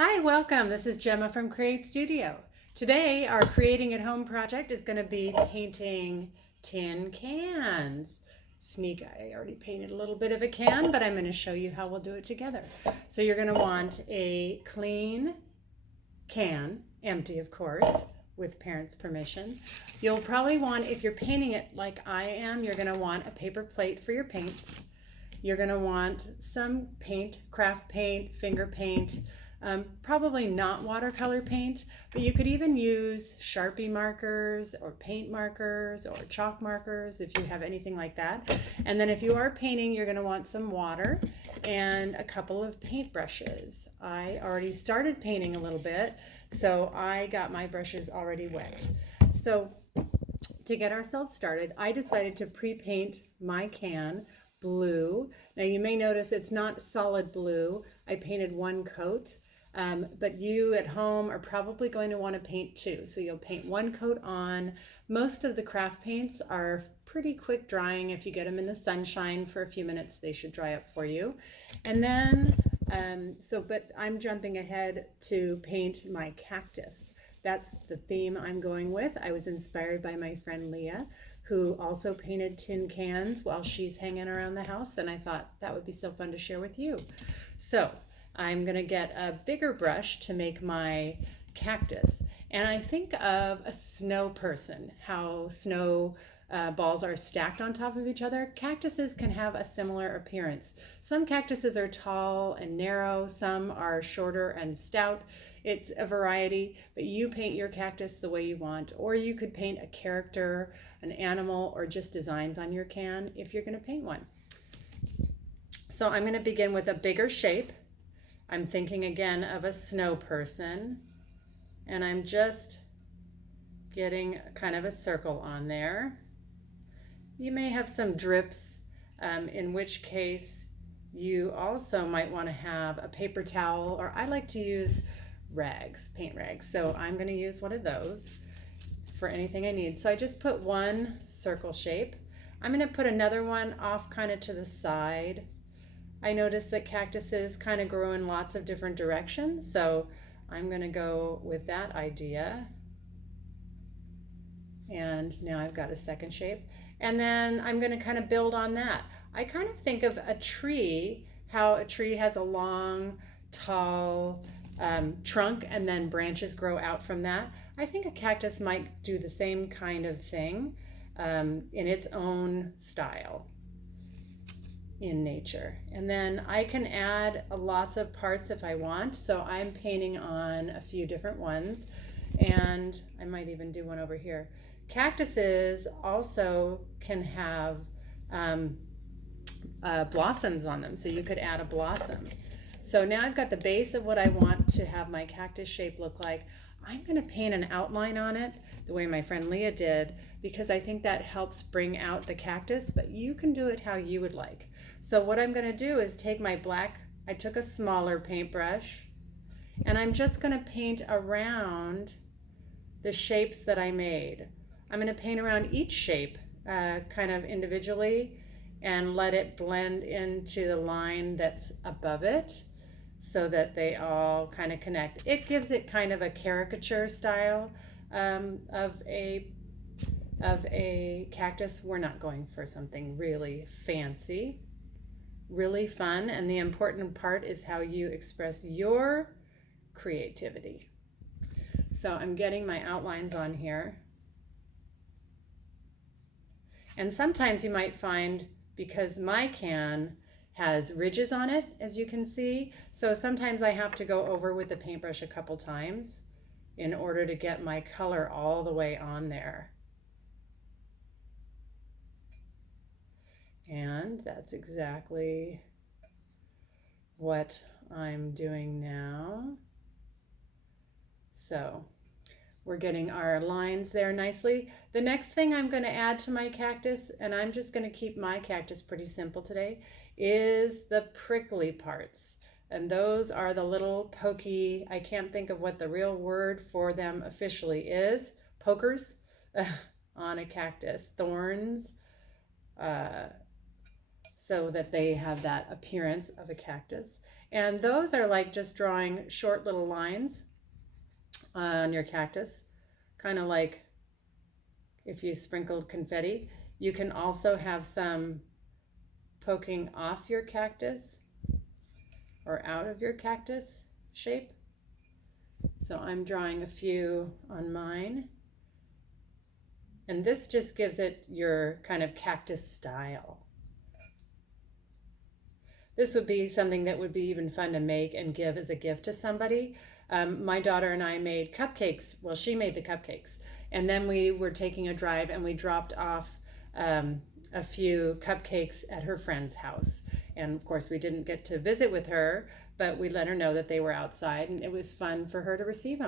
Hi, welcome. This is Gemma from Create Studio. Today, our creating at home project is going to be painting tin cans. I already painted a little bit of a can, but I'm going to show you how we'll do it together. So you're going to want a clean can, empty of course, with parents' permission. You'll probably want, if you're painting it like I am, you're going to want a paper plate for your paints. You're going to want some paint, craft paint, finger paint, probably not watercolor paint, but you could even use Sharpie markers or paint markers or chalk markers if you have anything like that. And then if you are painting, you're going to want some water and a couple of paint brushes. I already started painting a little bit, so I got my brushes already wet. So to get ourselves started, I decided to pre-paint my can blue. Now you may notice it's not solid blue. I painted one coat, but you at home are probably going to want to paint two. So you'll paint one coat on. Most of the craft paints are pretty quick drying. If you get them in the sunshine for a few minutes, they should dry up for you. And then, but I'm jumping ahead to paint my cactus. That's the theme I'm going with. I was inspired by my friend Leah, who also painted tin cans while she's hanging around the house, and I thought that would be so fun to share with you. So I'm gonna get a bigger brush to make my cactus. And I think of a snow person, how snow balls are stacked on top of each other. Cactuses can have a similar appearance. Some cactuses are tall and narrow, some are shorter and stout. It's a variety, but you paint your cactus the way you want, or you could paint a character, an animal, or just designs on your can if you're going to paint one. So I'm going to begin with a bigger shape. I'm thinking again of a snow person, and I'm just getting kind of a circle on there. You may have some drips, in which case you also might want to have a paper towel, or I like to use rags, paint rags. So I'm going to use one of those for anything I need. So I just put one circle shape. I'm going to put another one off kind of to the side. I noticed that cactuses kind of grow in lots of different directions, so I'm going to go with that idea. And now I've got a second shape. And then I'm going to kind of build on that. I kind of think of a tree, how a tree has a long, tall trunk and then branches grow out from that. I think a cactus might do the same kind of thing in its own style in nature. And then I can add lots of parts if I want. So I'm painting on a few different ones, and I might even do one over here. Cactuses also can have blossoms on them, so you could add a blossom. So now I've got the base of what I want to have my cactus shape look like. I'm going to paint an outline on it the way my friend Leah did, because I think that helps bring out the cactus, but you can do it how you would like. So what I'm going to do is take my black, I took a smaller paintbrush, and I'm just going to paint around the shapes that I made. I'm going to paint around each shape kind of individually and let it blend into the line that's above it, so that they all kind of connect. It gives it kind of a caricature style of a cactus. We're not going for something really fancy, really fun, and the important part is how you express your creativity. So I'm getting my outlines on here. And sometimes you might find, because my can has ridges on it, as you can see, so sometimes I have to go over with the paintbrush a couple times in order to get my color all the way on there. And that's exactly what I'm doing now. So we're getting our lines there nicely. The next thing I'm going to add to my cactus, and I'm just going to keep my cactus pretty simple today, is the prickly parts. And those are the little pokey, I can't think of what the real word for them officially is, pokers on a cactus, thorns, so that they have that appearance of a cactus. And those are like just drawing short little lines on your cactus, kind of like if you sprinkled confetti. You can also have some poking off your cactus or out of your cactus shape. So I'm drawing a few on mine. And this just gives it your kind of cactus style. This would be something that would be even fun to make and give as a gift to somebody. My daughter and I made cupcakes. Well, she made the cupcakes. And then we were taking a drive and we dropped off a few cupcakes at her friend's house. And of course, we didn't get to visit with her, but we let her know that they were outside and it was fun for her to receive them.